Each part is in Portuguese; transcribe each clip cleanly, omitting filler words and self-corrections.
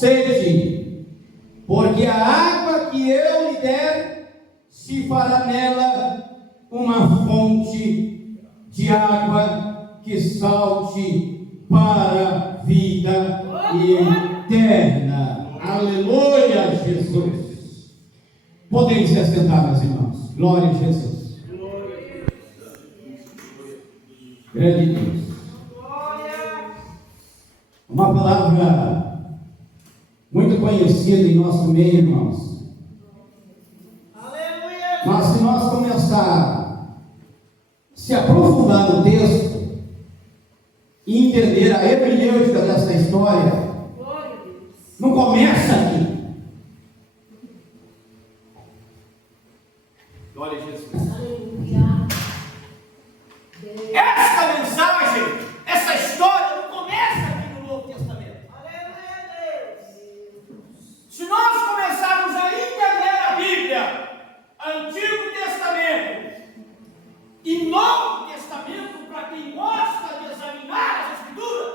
sede, porque a água que eu lhe der se fará nela uma fonte de água que salte para a vida eterna. Aleluia, Jesus. Podem se assentar, meus irmãos. Glória a Jesus. Grande Deus. Uma palavra muito conhecida em nosso meio, irmãos. Mas se nós começar a se aprofundar no texto e entender a hermenêutica dessa história, não começa aqui. Glória a Jesus. Essa mensagem, essa história não começa aqui no Novo Testamento. Se nós começarmos a entender a Bíblia, Antigo Testamento e Novo Testamento, para quem gosta de examinar as Escrituras,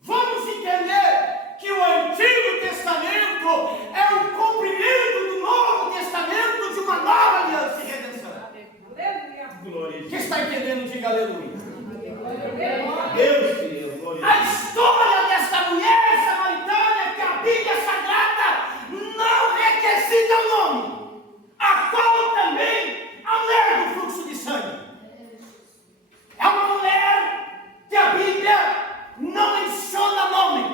vamos entender que o Antigo Testamento é o cumprimento do Novo Testamento de uma nova aliança e redenção. Glória. Quem está entendendo, diga aleluia. Deus, Deus, glória. A história desta mulher samaritana que a Bíblia Sagrada não requisita o nome, a qual também a mulher do fluxo de sangue. É uma mulher que a Bíblia não menciona nome,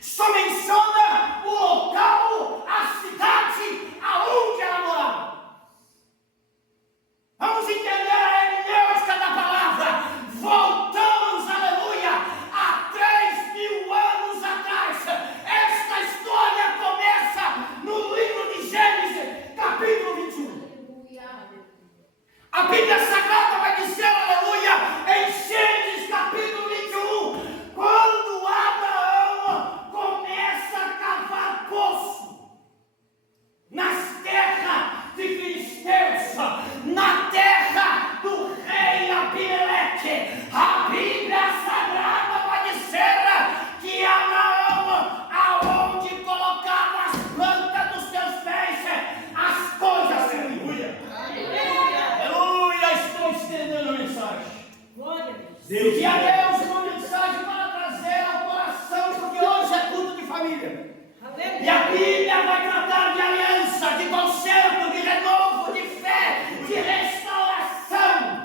só menciona o local, a cidade aonde ela morava. Vamos entender a hermenêutica da palavra. Voltamos, aleluia, a 3.000 anos atrás. Esta história começa no livro de Gênesis, capítulo 21. A Bíblia Sagrada vai dizer, aleluia, em Gênesis capítulo 21, quando Abraão começa a cavar poço nas terras de filisteus, na terra do rei Abimeleque. A Bíblia Sagrada vai dizer que Abraão, aonde colocava as plantas dos teus pés, as coisas, aleluia. Aleluia, estou estendendo a mensagem. Deus, e a Deus uma mensagem para trazer ao coração, porque hoje é culto de família. E a Bíblia vai tratar de aliança, de conserto, de renovo, de fé, de restauração.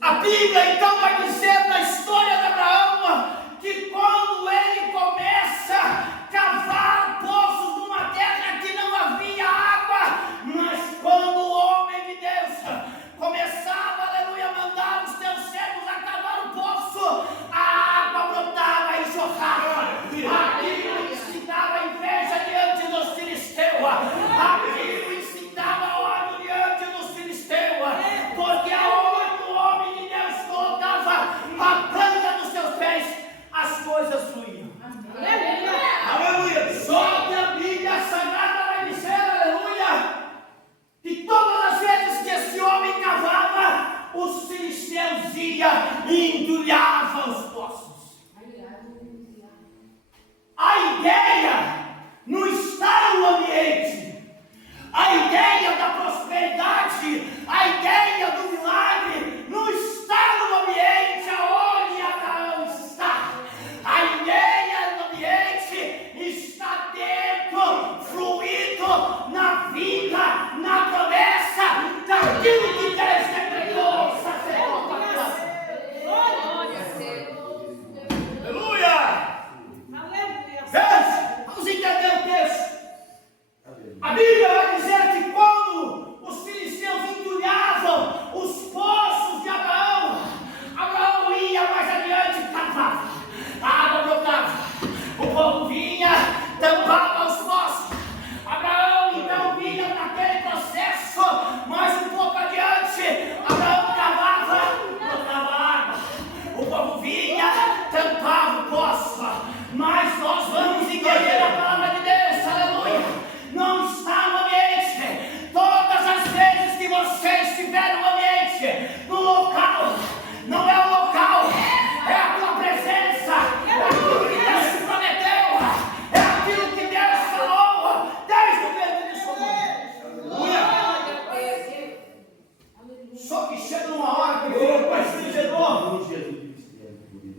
A Bíblia então vai dizer na história de Abraão que quando ele começa a cavar poços numa terra que não havia água, mas quando o homem de Deus começava, aleluia, a mandar os teus servos a cavar o poço, a água brotava e jorrava. Aquilo incitava inveja diante dos filisteus. Aquilo incitava ódio diante dos filisteus. Porque aonde o homem de Deus colocava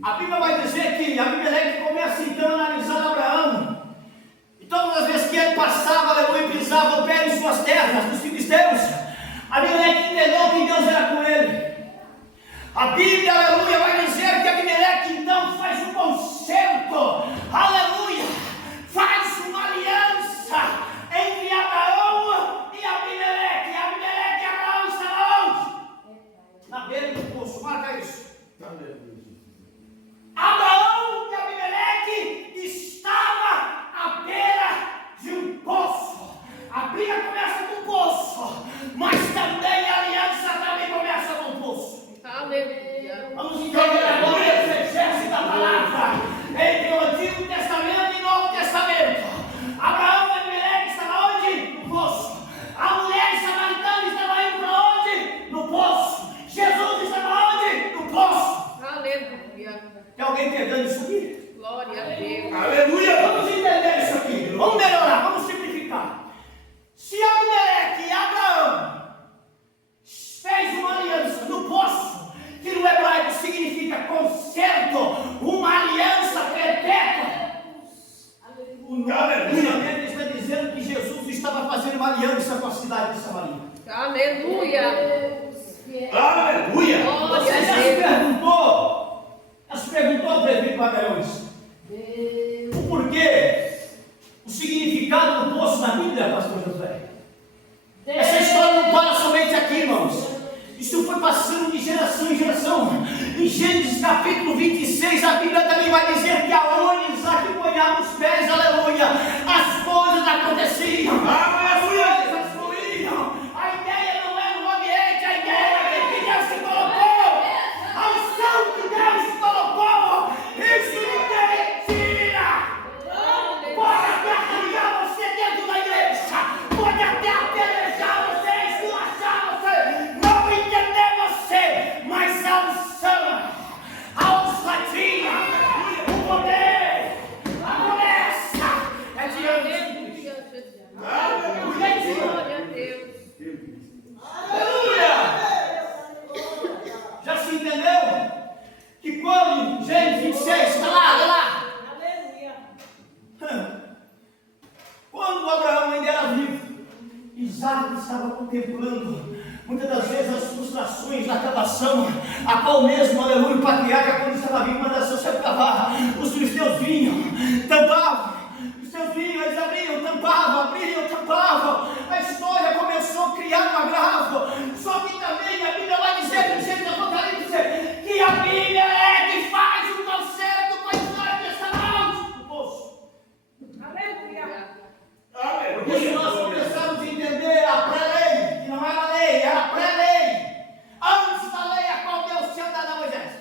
A Bíblia vai dizer que Abimeleque começa então a analisar Abraão. E todas as vezes que ele passava, aleluia, pisava o pé em suas terras, dos filisteus, Abimeleque entendeu que Deus era com ele. A Bíblia, aleluia, vai dizer que Abimeleque então faz um concerto, aleluia, faz uma aliança entre Abraão e Abimeleque. Abimeleque e Abraão estavam onde? Na beira do poço, marca isso. Abraão e Abimeleque estavam à beira de um poço. A briga começa com o poço, mas também a aliança também começa com o poço. Aleluia. Vamos entender agora esse exército da palavra entre o Antigo Testamento e o Novo Testamento. Abraão e Abimeleque estavam onde? No poço. A mulher samaritana estava indo para onde? No poço. Jesus estava onde? No poço. Aleluia. Tem alguém pegando isso aqui? Glória a Deus. Aleluia. Vamos entender isso aqui. Vamos melhorar, vamos simplificar. Se Abimeleque e Abraão fez uma aliança no poço, que no hebraico significa concerto, uma aliança perpétua. Aleluia. Ele está dizendo que Jesus estava fazendo uma aliança com a cidade de Samaria. Aleluia. Aleluia. Você já se perguntou, presbítero Magalhães, o porquê, o significado do poço na Bíblia, pastor José? Essa história não para somente aqui, irmãos. Isso foi passando de geração em geração. Em Gênesis capítulo 26, a Bíblia também vai dizer que aonde Isaac ponhava os pés, aleluia, as coisas aconteciam. Aleluia, eles fluíam. A ideia não é no ambiente, a ideia é que Deus se colocou. A unção que Deus se colocou, isso ninguém tira. Pode até arranhar você dentro da igreja, pode até apedrejar você, esculachar você, não entender você, mas a unção, a ousadia, o poder, a promessa é diante de Deus. Aleluia! Já se entendeu? Que quando Gênesis 26, está lá, olha lá. Quando Abraão ainda era vivo, Isaac estava contemplando muitas das vezes as frustrações da acabação, a qual mesmo, aleluia, o patriarca, quando estava vivo, uma das suas cavava, os filisteus vinham, tampavam, os seus vinhos, eles abriam, tampavam, a história começou a criar um agravo. Só que também a Bíblia vai dizer, no Gênesis Apocalipse, que a Bíblia é que faz um concerto com a história que está no poço. Aleluia. Porque se nós começarmos a entender a pré-lei, que não era lei, era pré-lei, antes da lei a qual Deus tinha dado a Moisés,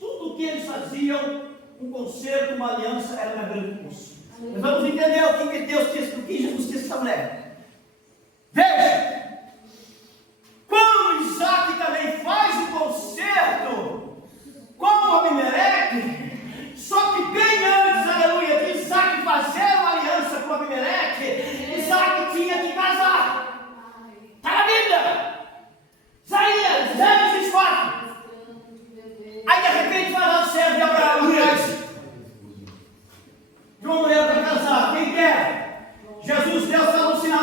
tudo o que eles faziam, um concerto, uma aliança, era na beira do poço. Mas vamos entender o que Deus disse, o que Jesus disse a essa mulher. Veja, quando Isaac também faz o concerto com Abimeleque, só que bem antes, aleluia, de Isaac fazer uma aliança com Abimeleque, Isaac tinha que casar. Está na Bíblia. Isaías, Gênesis 4. Aí de repente vai lá o servo de Abraão, de uma mulher para casar. Quem quer? Jesus, Deus fala no sinal.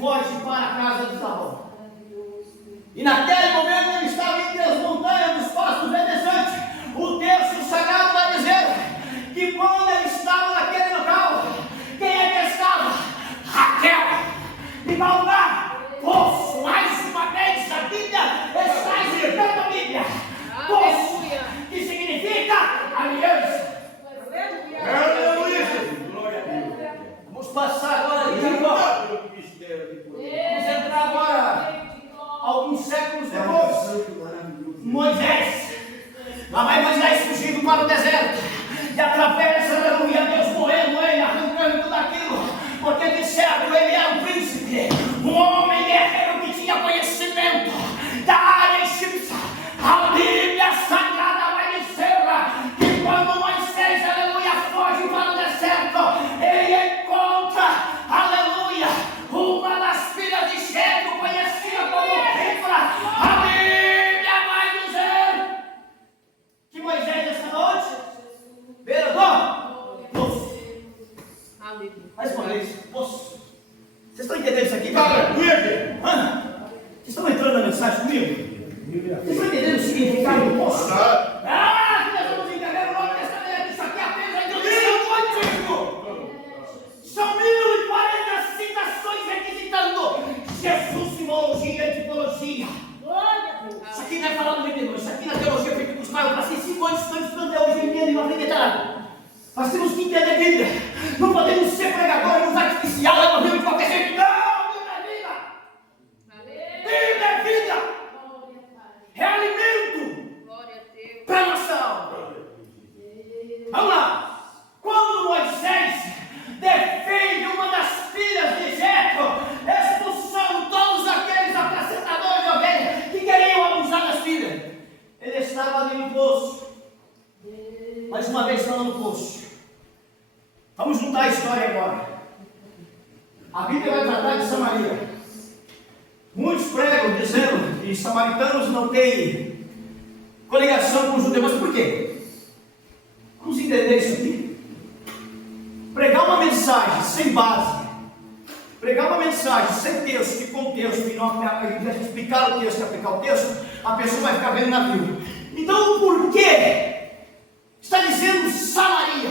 foge para a casa de Saul. E naquele momento ele estava entre as montanhas dos pastos verdejantes. O texto sagrado vai dizer que quando ele estava naquele local, quem é que estava? Raquel. Em qual lugar? Poço. Mais uma vez a Bíblia está escrevendo a Bíblia. Poço, que significa aliança. Aleluia. Vamos passar agora aqui, vamos entrar agora alguns séculos depois. Moisés, lá vai Moisés fugindo para o deserto e atravessa, aleluia, Deus morrendo ele, arrancando tudo aquilo, porque de certo ele era um príncipe, um homem guerreiro que tinha conhecimento da área egípcia. A Bíblia Sagrada vai dizer que quando Moisés, aleluia, foge para o deserto, ele encontra, aleluia, uma das filhas de Jetro, conhecida como Zípora. A Bíblia vai dizer que Moisés estava onde? Beira do poço. Mais uma vez, poço. Vocês estão entendendo isso aqui? Vocês estão entrando na mensagem comigo? Vocês estão entendendo o significado do poço? Que nós vamos entender o Novo Testamento. Isso aqui é apenas a introdução do Antigo. São 1040 citações requisitando Jesus, simologia e tipologia. Isso aqui não é falar do vendedor. Isso aqui na teologia pentecostal. Eu passei 5 anos estudando teologia e não aprendi nada. Nós temos que entender a Bíblia. Não podemos ser pregadores artificiais, leva a Bíblia de qualquer jeito. Não, Bíblia é vida. Bíblia é vida. É alimento para a nação. Vamos lá. Quando Moisés defende uma das filhas de Jetro, expulsando todos aqueles apacentadores de ovelhas que queriam abusar das filhas, ele estava ali no poço. Mais uma vez falando no poço. Vamos juntar a história agora. A Bíblia vai tratar de Samaria. Muitos pregam dizendo que samaritanos não têm coligação com os judeus. Mas por quê? Vamos entender isso aqui. Pregar uma mensagem sem base, pregar uma mensagem sem texto e com texto, e não explicar o texto e aplicar o texto, a pessoa vai ficar vendo navio. Então o porquê está dizendo Samaria?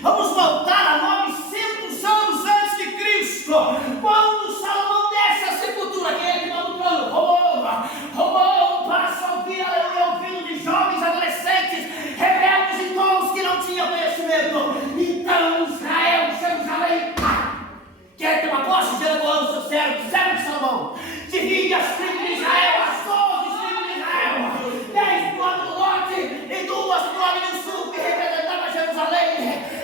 Vamos voltar a 900 anos antes de Cristo, quando Salomão desce a sepultura. Quem é que está no plano? Roubou para se ouvir, aleluia, ouvindo de jovens, adolescentes, rebeldes e tolos que não tinham conhecimento. Então Israel, Jerusalém, quer ter uma posse de Jeroboão, seu servo de Salomão, divide as tribos de Israel, as 12 tribos de Israel, 10 do lado do norte e 2 do lado do sul, que representava Jerusalém,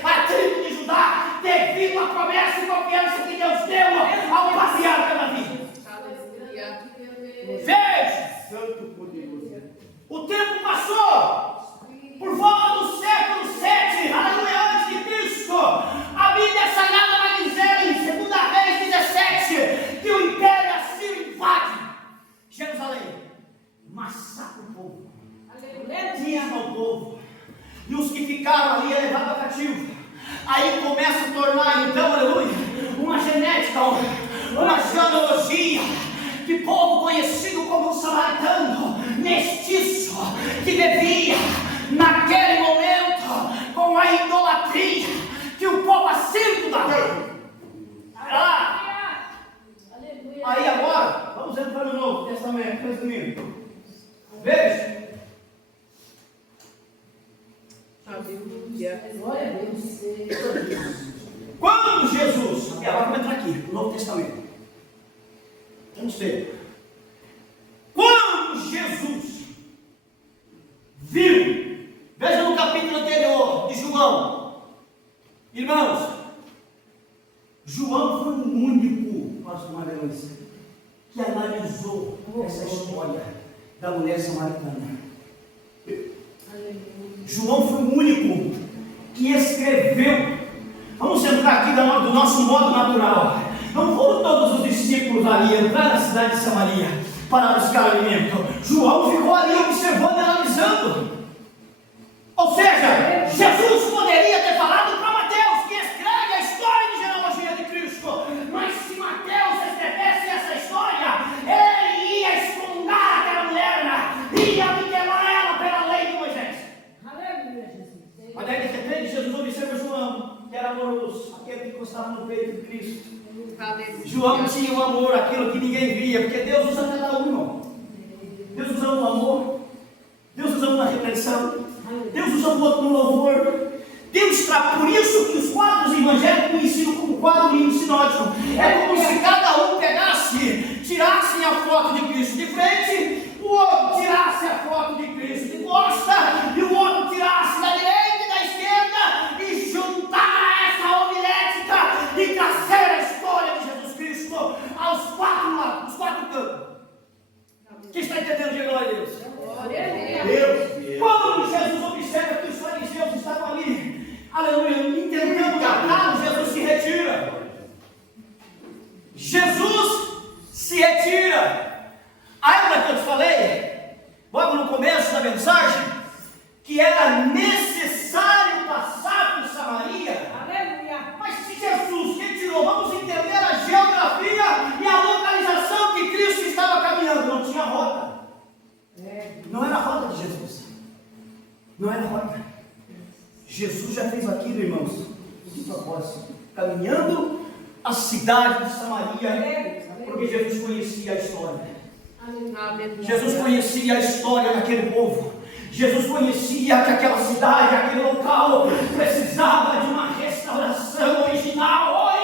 a tribo de Judá, devido à promessa e confiança que Deus deu ao patriarca Davi. Veja, o tempo passou, por volta do século 7, aleluia, antes de Cristo. A Bíblia Sagrada vai dizer em 2 Reis 17 que o Império Assírio invade Jerusalém, massacra o povo, dizima o povo, e os que ficaram ali é levado a cativo. Aí começa a tornar, então, aleluia, uma genética, uma genealogia de povo conhecido como um samaritano, mestiço, que vivia naquele momento com a idolatria que o povo assírio dava. Aí agora, vamos entrar no Novo Testamento, resumindo. Veja. Glória a Deus. Quando Jesus, agora vamos entrar aqui, no Novo Testamento. Vamos ver. Quando Jesus viu, veja no capítulo anterior de João, irmãos, João foi o único, pastor Magalhães, que analisou essa história da mulher samaritana. João foi o único que escreveu. Vamos entrar aqui do nosso modo natural. Não foram todos os discípulos ali entrar na cidade de Samaria para buscar alimento. João ficou ali observando e analisando. Ou seja, Jesus poderia ter falado para Mateus, que escreve a história de genealogia de Cristo. Mas se Mateus escrevesse João tinha o amor, aquilo que ninguém via, porque Deus usa cada um, irmão. Deus usa um no amor, Deus usa um na repreensão, Deus usa o outro no louvor. Deus traz, por isso que os quadros evangélicos ensinam como quadro sinótico. É como se cada um pegasse, tirasse a foto de Cristo de frente, o outro tirasse a foto de Cristo de costa, e o outro tirasse da direita e da esquerda, e juntar essa homilética e trazer a história de Jesus Cristo aos quatro lados, os quatro cantos. Quem está entendendo? Diga glória a Deus. Deus. Quando Jesus observa que os fariseus estavam ali, aleluia, intentando matá-lo, Jesus se retira. Jesus se retira. A época que eu te falei, logo no começo da mensagem, que era necessário passar por Samaria. Aleluia. Mas se Jesus retirou, vamos entender a geografia e a localização que Cristo estava caminhando. Não tinha rota. Não era a rota de Jesus. Não era a rota. Jesus já fez aquilo, irmãos, de propósito, caminhando a cidade de Samaria, porque Jesus conhecia a história. Jesus conhecia a história daquele povo. Jesus conhecia que aquela cidade, aquele local precisava de uma restauração original. É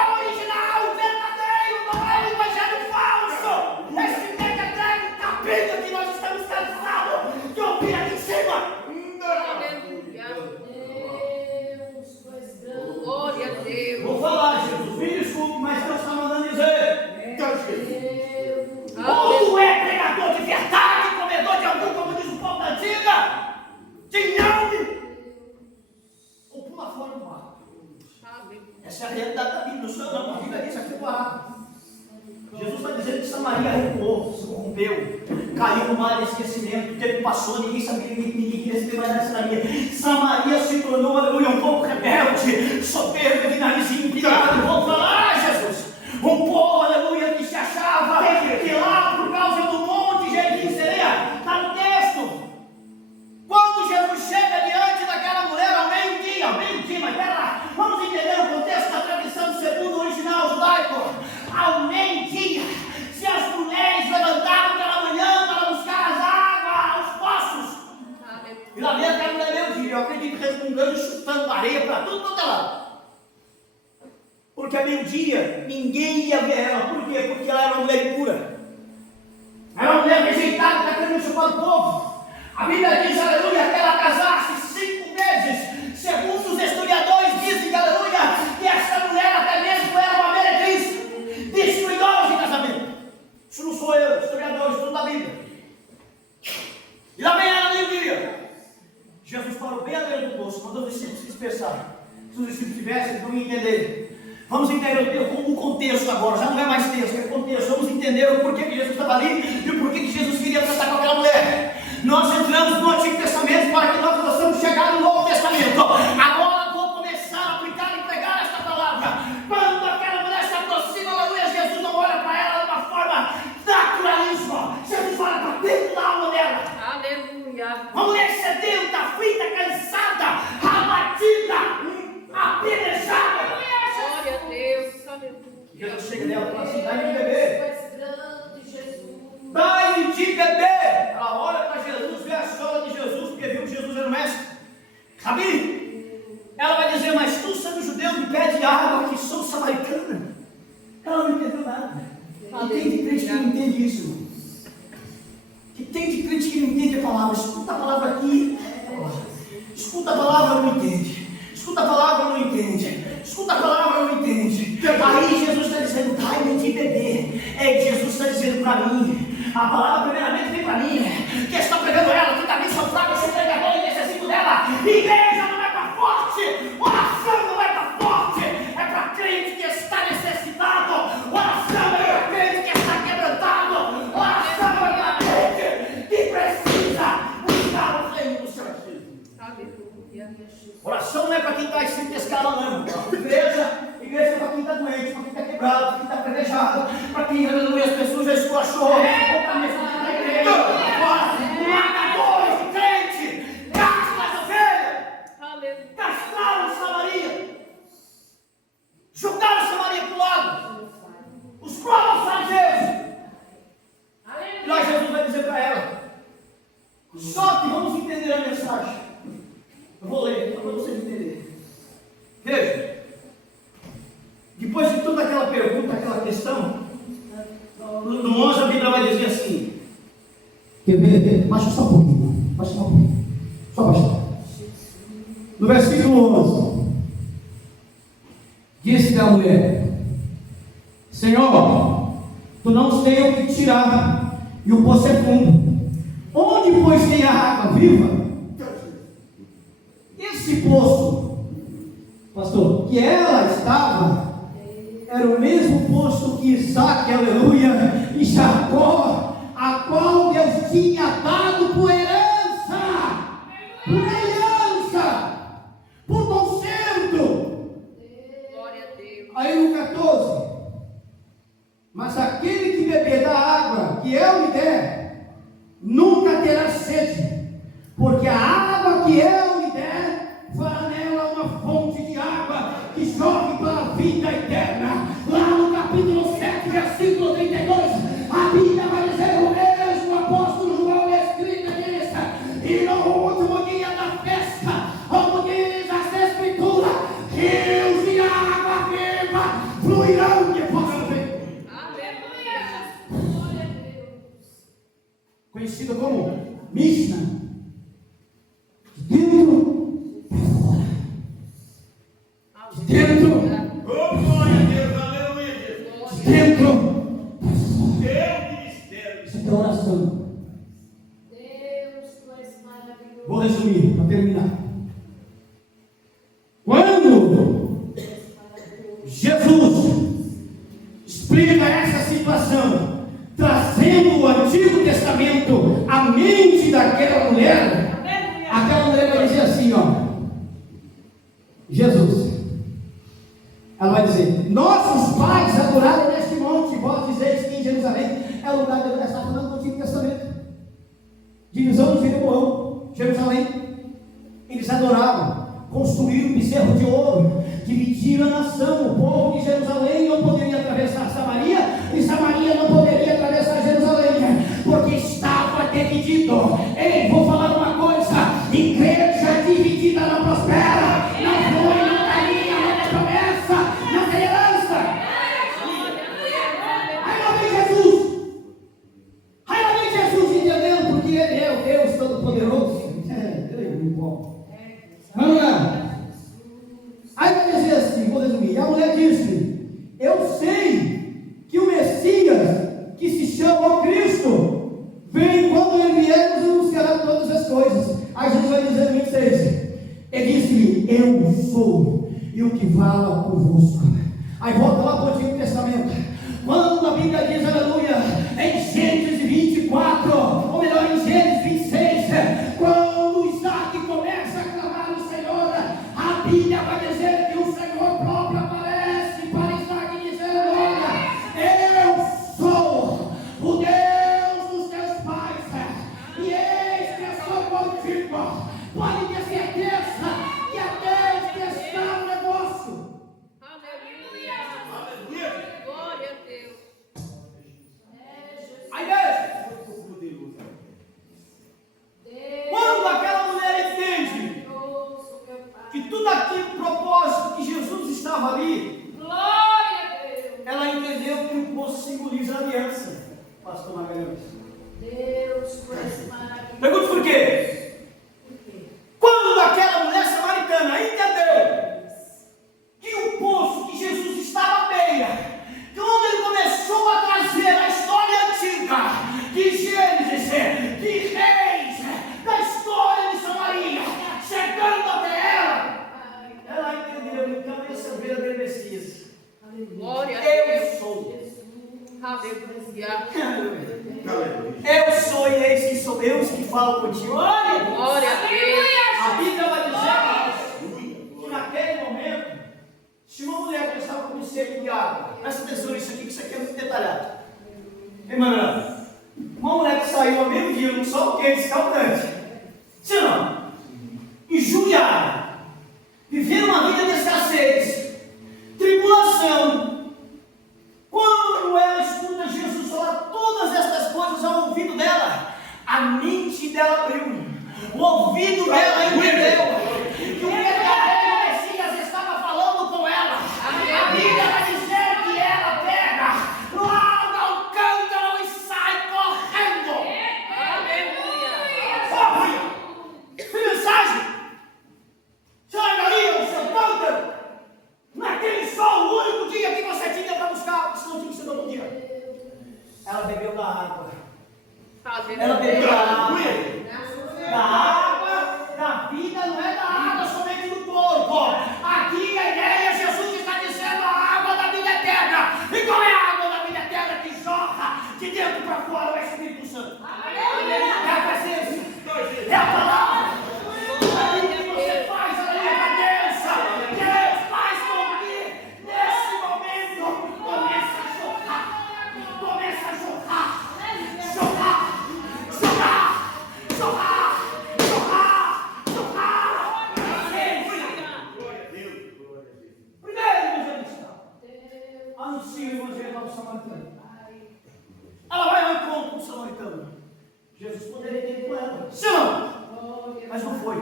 o original, o verdadeiro, não é o evangelho falso. Esse megatrego capeta que nós estamos cansados de ouvir aqui em cima. Glória a Deus. Vou falar, Jesus, me desculpe, mas Deus está mandando dizer. Ou tu é pregador de verdade, comedor de algum, como diz o povo da antiga, de nome, ou pula fora do barco. Essa é a realidade da Bíblia, não sou eu não, a Bíblia diz aqui do lado. Jesus está dizendo que Samaria recuou, se corrompeu, caiu no mar de esquecimento, o tempo passou, ninguém sabia, ninguém queria saber mais da Samaria. Samaria se tornou, aleluia, um povo rebelde, soberbo, de narizinho empinado. Vou falar, Jesus, um povo, aleluia, que se achava que lá por causa do monte Gerizim seria, está no texto. Quando Jesus chega diante daquela mulher ao meio-dia, mas pera lá, vamos entender o contexto da tradição segundo o original judaico. Ao meio-dia, se as mulheres levantavam pela manhã para buscar as águas, os poços, e lá dentro aquela mulher meio-dia, eu acredito resmungando, chutando areia para tudo quanto é lado. Porque a meio-dia ninguém ia ver ela. Por quê? Porque ela era uma mulher impura. Era uma mulher rejeitada, que está querendo chupar o povo. A Bíblia diz, aleluia, que ela casasse 5 vezes. Segundo os historiadores dizem, aleluia, que essa mulher até mesmo era uma meretriz, destruidora de casamento. Isso não sou eu, historiador, estudo da Bíblia. E lá vem ela meio-dia. Jesus parou bem à beira do poço, mandou os discípulos se dispersar. Se os discípulos tivessem, eles não iam entender. Vamos entender o contexto agora, já não é mais texto, é contexto. Vamos entender o porquê que Jesus estava ali e o porquê que Jesus queria tratar com aquela mulher. Nós entramos no Antigo Testamento para que nós possamos chegar no Novo Testamento. Agora vou começar a aplicar e pregar esta palavra. Quando aquela mulher se aproxima, aleluia, Jesus não olha para ela de uma forma naturalista. Jesus olha para dentro da alma dela. Aleluia. Uma mulher sedenta, aflita, cansada, abatida, apedrejada. Glória a Deus. Aleluia. Jesus chega nela e fala assim: dai-me de beber. Dai-me de beber. Ela olha para Jesus, vê a sola de Jesus, porque viu que Jesus era o mestre. Rabi, ela vai dizer: mas tu, sendo judeu, me pede água, que sou samaritana. Ela não entendeu nada. E tem de crente que não entende isso, irmão. Que tem de crente que não entende a palavra. Escuta a palavra aqui, escuta a palavra, não entende. Escuta a palavra, não entende. Escuta a palavra, não entende. Aí Jesus está dizendo: dai-me de beber. Jesus está dizendo para mim. A palavra primeiramente vem para mim. Quem está pregando ela, que também sou fraco, eu sou pregador e necessito dela. Igreja não é para forte, oração não é para forte, é para crente que está necessitado. Oração é para crente que está quebrantado. Oração é para crente que precisa buscar o reino do seu filho. Oração não é para quem está sem escala, não. Igreja é para quem está doente, para quem está quebrado, para quem está predejado, para quem, aleluia, as pessoas já esculachou, ou para mesmo da igreja, matadores de crente, castam as ovelhas, castraram Samaria, jogaram questão. No 11 a Bíblia vai dizer assim. Quer ver? Baixa só um pouquinho. Baixa só um pouquinho. Só baixar. No versículo 11. Disse a mulher: Senhor, tu não tens o que tirar, e o poço é fundo. Onde, pois, tem a água viva? Esse poço, pastor, que ela estava, era o mesmo poço que Isaac, aleluia, e Jacó, a qual Deus tinha dado por herança, por conserto. Glória a Deus. Aí no 14: Mas aquele que beber da água que eu lhe der, nunca terá sede, porque a água que eu lhe der, fará nela uma fonte de água que jorre para a vida eterna. Lá no capítulo 7, versículo 32, a Bíblia vai dizer: o mesmo apóstolo João escrita diz, e no último dia da festa, como diz as Escrituras, rios de água viva fluirão de vosso peito. Aleluia. Glória a Deus. Conhecido como Mishnah. De dentro para fora. De dentro, Oh, glória a Deus, aleluia, Jesus. de dentro para fora. Teu ministério. Essa é a oração. Deus, tu és maravilhoso. Vou resumir para terminar. Quando Jesus explica essa situação, trazendo o Antigo Testamento à mente daquela mulher, aquela mulher vai dizer assim, ó, Jesus, ela vai dizer: nossos pais adoraram neste monte, vós dizeis que em Jerusalém é o lugar de ela está falando do Antigo Testamento, divisão de Jeroboão, Jerusalém. Eles adoravam, construíram um bezerro de ouro, dividiram a nação. O povo de Jerusalém não poderia atravessar Samaria, e Samaria não poderia atravessar Jerusalém, porque estava dividido. Ei, vou falar uma coisa: igreja dividida não prospera, não foi, não caminha, não tem promessa, não tem herança. Aí lá vem Jesus, entendendo, porque Ele é o Deus Todo-Poderoso. Vamos lá. Aí vai dizer assim, vou resumir. A mulher disse: eu sei que o Messias, que se chama Cristo, vem, quando Ele vier, nos anunciará todas as coisas. Aí Jesus vai dizer no 26: Ele disse-lhe: eu sou, e o que fala convosco. Aí volta lá para o Antigo Testamento, quando a Bíblia diz, aleluia, em Gênesis 24, ou melhor, em Gênesis 26, quando Isaac começa a clamar o Senhor, a Bíblia vai dizer que o Senhor próprio aparece para Isaac e dizer: olha, eu sou o Deus dos teus pais, e eis que eu sou contigo. Pode ter certeza que a Deus que está no negócio. Aleluia. Aleluia. Glória a Deus. Aí veja, quando aquela mulher entende que tudo aquilo, propósito que Jesus estava ali, Glória a Deus. ela entendeu que o poço simboliza a aliança. Pastor Magalhães. Deus, tu és maravilhoso. Pergunta por quê? Quando aquela mulher samaritana entendeu que o poço que Jesus estava à beira, quando ele começou a trazer a história antiga de Gênesis, de Reis, da história de Samaria, chegando até ela entendeu: então esse é o verdadeiro Messias. Glória a Eu Deus. sou. Aleluia. Eu sou, e eis que sou eu que falo contigo. Olha, Glória a Deus. a Bíblia vai dizer que naquele momento, se uma mulher que estava com sede de água, presta atenção nisso aqui, que isso aqui é muito detalhado. Irmã, uma mulher que saiu ao mesmo dia, no sol quente, escaldante, se não, injuriada, vivendo uma vida de escassez, tribulação, quando ela escuta Jesus falar todas estas coisas ao ouvido dela, a mente dela abriu, o ouvido dela entendeu que o verdadeiro Messias estava falando com ela. A Bíblia vai dizer que ela pega Ela bebeu da água. Aleluia. Ela bebeu da água. Da água da vida, não é da água somente do corpo. Aqui a ideia, Jesus está dizendo a água da vida eterna. E qual é a água da vida eterna que jorra de dentro para fora? É o Espírito Santo. É a presença. É a palavra. Aquilo que você faz, aleluia, a Deus faz com que nesse momento começa a jorrar. Começa a jorrar. Jorrar. Jorrar. Jorrar. Jorrar. Jorrar. Primeiro evangelista. Anuncia o evangelho ao samaritano. Ela vai ao encontro do samaritano. Jesus poderia ter ido com ela. Sim, não. Mas não foi.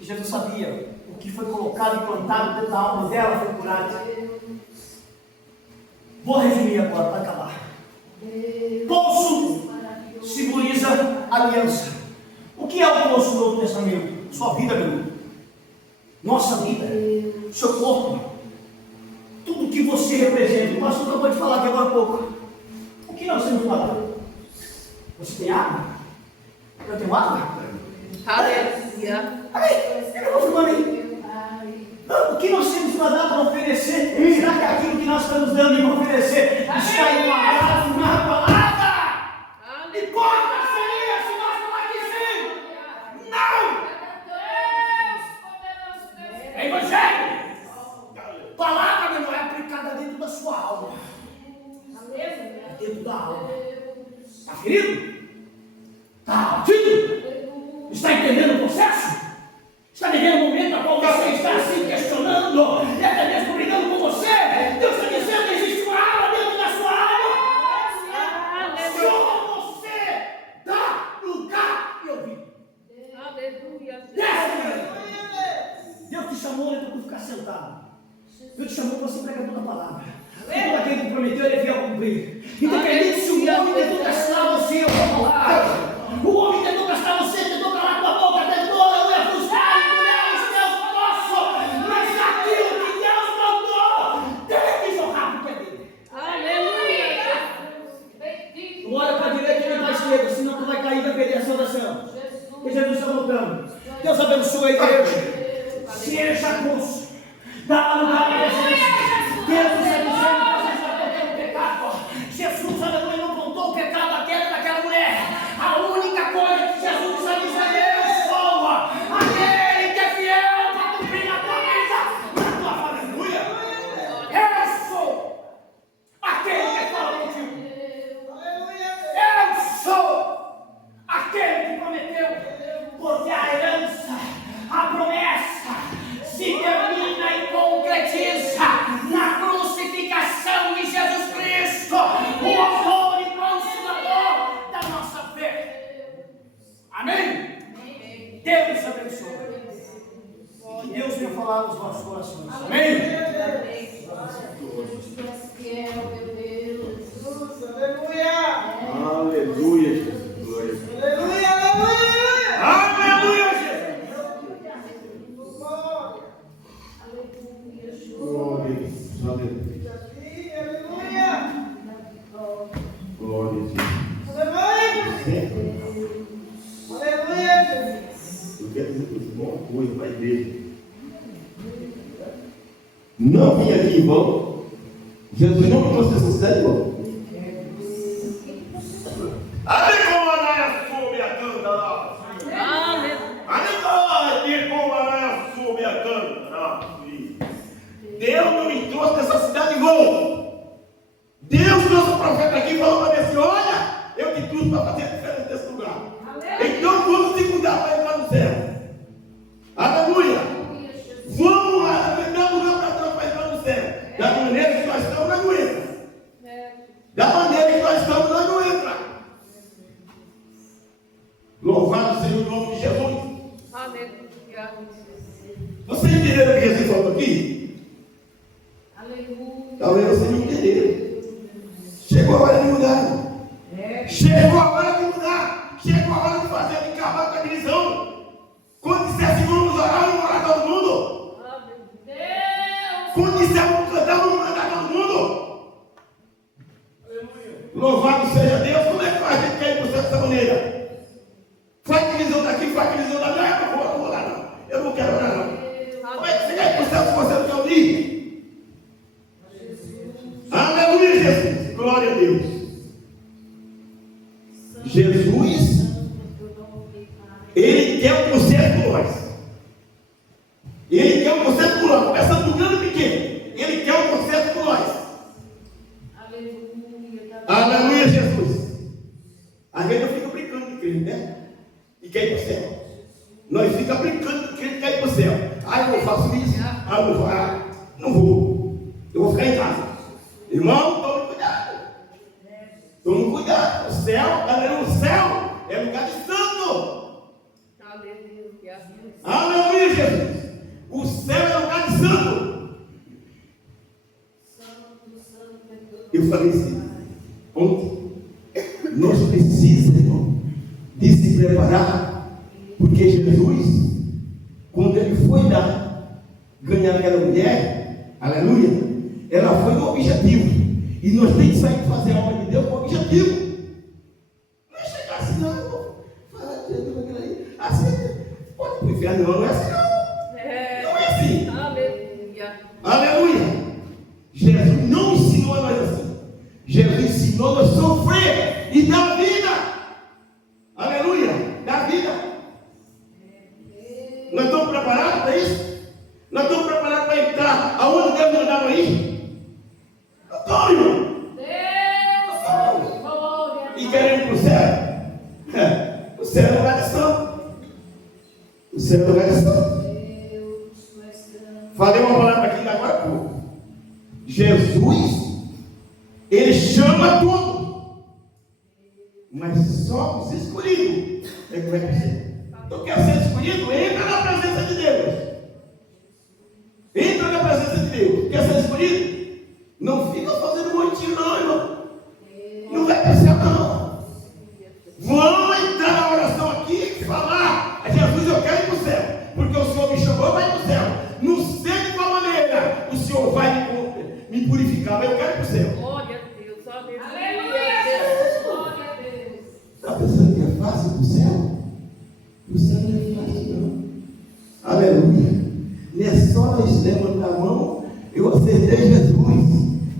E Jesus sabia o que foi colocado e plantado dentro da alma dela foi curado. Vou resumir agora para acabar. Poço simboliza aliança. O que é o poço do Novo Testamento? Sua vida, meu irmão. Nossa vida. Seu corpo. Tudo que você representa. O pastor acabou de falar aqui agora há pouco. O que nós temos falado? Você tem água? Eu tenho água? Aleluia. Amém? Eu vou filmando aí. O que nós temos para oferecer? Será que aquilo que nós estamos dando e oferecer está enquadrado na palavra? Importa seria se nós falar que sim? Não! É evangelho. Palavra, meu irmão, é aplicada dentro da sua alma. Dentro da alma. Está ferido? Está abatido? Está entendendo o processo? Está vivendo o momento a qual você está se questionando e até mesmo brigando com você? Deus está dizendo que existe uma alma dentro da sua alma. Só você dá lugar e ouvido. Aleluia. Deus te chamou para tu ficar sentado. Deus te chamou para ser pregador da palavra. E todo aquele que prometeu, ele veio a cumprir. Independente se o homem tentou castigar você ou falar. O homem tentou castigar você, tentou calar tua boca, tentou, aleluia, frustrar, encolher os teus poços. Mas aquilo que Deus mandou, tem que jorrar porque é dele. Aleluia. Não olha para a direita e nem para a esquerda, senão tu vai cair e vai perder a salvação. Porque Jesus está voltando. Deus abençoe a igreja. Seja cruz. Dá lugar à presença. Deus está dizendo que você está cometendo pecado. Jesus, aleluia, não contou o pecado daquela mulher. A única coisa que Jesus está dizendo é: eu sou aquele que é fiel para cumprir a tua vida, na tua família. Eu sou aquele que fala contigo. Eu sou aquele que prometeu, porque a herança, a promessa se termina e concretiza na crucificação de Jesus Cristo, o autor e consumador da nossa fé. Amém? Deus abençoe. Que Deus venha falar nos nossos corações. Amém? Aleluia, Jesus. Glória. Aleluia, Jesus. Glória a Deus. Glória a Deus. Eu quero dizer para você uma coisa para a igreja. Não vim aqui em vão. Jesus não me trouxe essa cidade em vão. Até como a Naia soube a canta lá. Até como a Naia soube a canta lá. Deus não me trouxe dessa cidade em vão. Deus trouxe o profeta aqui e falou para mim assim: olha, eu te trouxe para fazer a diferença desse lugar. Então vamos se cuidar para entrar no céu. Aleluia. Vamos lá, dar lugar para Deus para entrar no céu. Da maneira que nós estamos, nós não entra. Da maneira que nós estamos, nós não entra. Louvado seja o nome de Jesus. Aleluia. Vocês entenderam o que Jesus falou aqui? Aleluia. Talvez vocês não entenderam. Chegou a hora de mudar. Chegou a hora de mudar. Chegou a hora de fazer, de acabar com a divisão. Quando disser assim, vamos orar, vamos orar todo mundo. Quando disser vamos cantar, vamos cantar todo mundo. Louvado seja Deus. Como é que faz a gente cair para o céu dessa maneira? Faz divisão daqui, faz divisão dali. Eu não vou lá não. Eu não quero orar não. Como é que você cai para o céu se você não quer ouvir? Aleluia, Jesus. Glória a Deus. Jesus, Ele quer o conserto por nós. Ele quer o conserto por nós. Começando do grande e pequeno. Ele quer o conserto por nós. Aleluia, Jesus. Às vezes eu fico brincando de crente, né? E quer ir para o céu. Nós ficamos brincando de crente e quer ir para o céu. Ah, eu não faço isso. Ah, eu não vou. Ah, não vou. Eu vou ficar em casa. Irmão, tome cuidado. Tome cuidado. O céu, galera, o céu é lugar de santo. Aleluia, Jesus. O céu é lugar de santo. Eu falei assim ontem. Nós precisamos, irmão, de se preparar. Porque Jesus, quando Ele foi ganhar aquela mulher, aleluia, ela foi no objetivo. E nós temos que sair de fazer a obra de Deus com objetivo. Não é chegar assim, não, irmão. Fala de Deus aquilo aí. Assim, pode ir para o inferno, não é assim, não. Não é assim. Aleluia. Aleluia. Jesus não ensinou a nós assim. Jesus ensinou a nós sofrer e dar vida. Aleluia. Dar vida. Nós estamos preparados para isso? Nós estamos preparados para entrar aonde Deus mandava ir? Não estamos, irmão. Deus. Glória. E queremos ir para o céu? O céu é lugar de santo. O céu é lugar de santo. Falei uma palavra aqui agora há pouco. Jesus, Ele chama tudo, mas só os escolhidos é que vai para o céu. Então quer ser escolhido? Entra na presença de Deus. Entra na presença de Deus. Quer ser escolhido? Não fica fazendo montinho não, irmão. Não vai para o céu não. Vamos entrar na oração aqui e falar: Jesus, eu quero ir para o céu, porque o Senhor me chamou para ir para o céu. Não sei de qual maneira o Senhor vai me purificar, mas eu quero ir para o céu. Glória a Deus. Aleluia. Glória a Deus. Está pensando que é fácil para o céu? O céu não é fácil não. Aleluia. Não é só nós levantar a mão, eu acertei Jesus.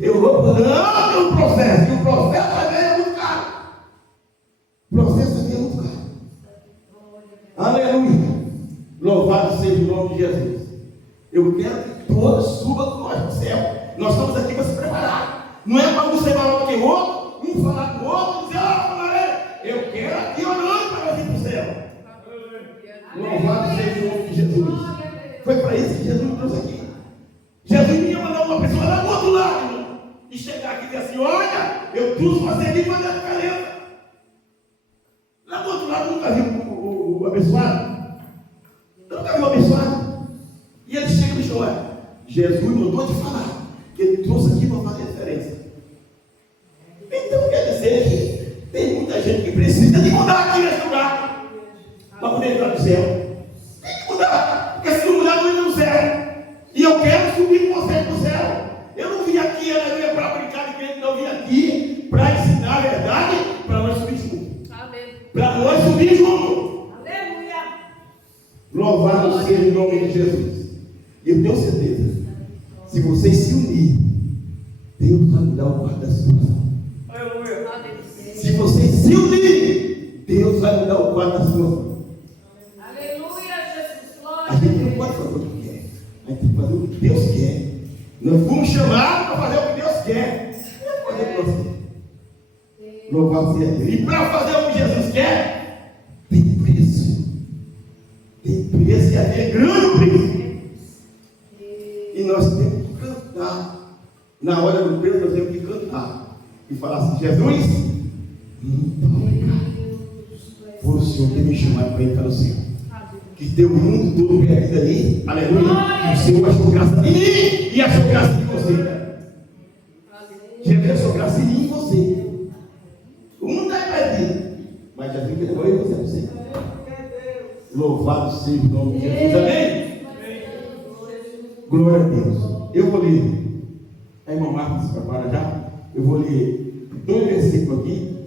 Eu vou falando o processo. E o processo também é muito caro. O processo também é muito caro. Aleluia. Louvado seja o nome de Jesus. Eu quero que todos subam com nós para o céu. Nós estamos aqui para se preparar. Não é para um ser maior que o outro, um falar com o outro, dizer: eu quero aqui orando para nós ir para o céu. Louvado seja o nome de Jesus. Foi para isso que Jesus me trouxe aqui. Jesus ia mandar uma pessoa lá do outro lado, irmão, e chegar aqui e dizer assim: olha, eu trouxe você aqui para fazer a diferença. Lá do outro lado nunca viu o abençoado? Nunca viu o abençoado? E ele chega e me chama: olha, Jesus mandou te falar que ele trouxe aqui para fazer a diferença. Então quer dizer que tem muita gente que precisa de mudar aqui nesse lugar para poder entrar no céu. Tem que mudar, porque se não mudar, não entra no céu. E eu quero subir com você para o céu. Eu não vim aqui, aleluia, para brincar de crente, não. Eu vim aqui para ensinar a verdade, para nós subir juntos. Para nós subir juntos. Aleluia. Louvado seja o nome de Jesus. E eu tenho certeza, se vocês se unirem, Deus vai mudar o quadro da situação. Aleluia. Se vocês se unirem, Deus vai mudar o quadro da situação. Aleluia, Jesus. Glória A gente não pode fazer o que quer. A gente tem que fazer o que Deus quer. Nós fomos chamados para fazer o que Deus quer. Não é fazer o que nós queremos. Louvado seja Deus. E para fazer o que Jesus quer, tem preço. Tem preço e até grande preço. E nós temos que cantar. Na hora do preço, nós temos que cantar. E falar assim: Jesus, muito obrigado por o Senhor ter me chamado para entrar no céu. Que teu mundo todo perdido ali, aleluia. E o Senhor achou graça em mim e achou graça em você. Jesus achou graça em mim e em você. O mundo está perdido, mas já viu que levou eu e você para o céu. Louvado seja o nome de Jesus. Amém? Glória a Deus. Eu vou ler. A irmã Marta se prepara já. Eu vou ler dois versículos aqui.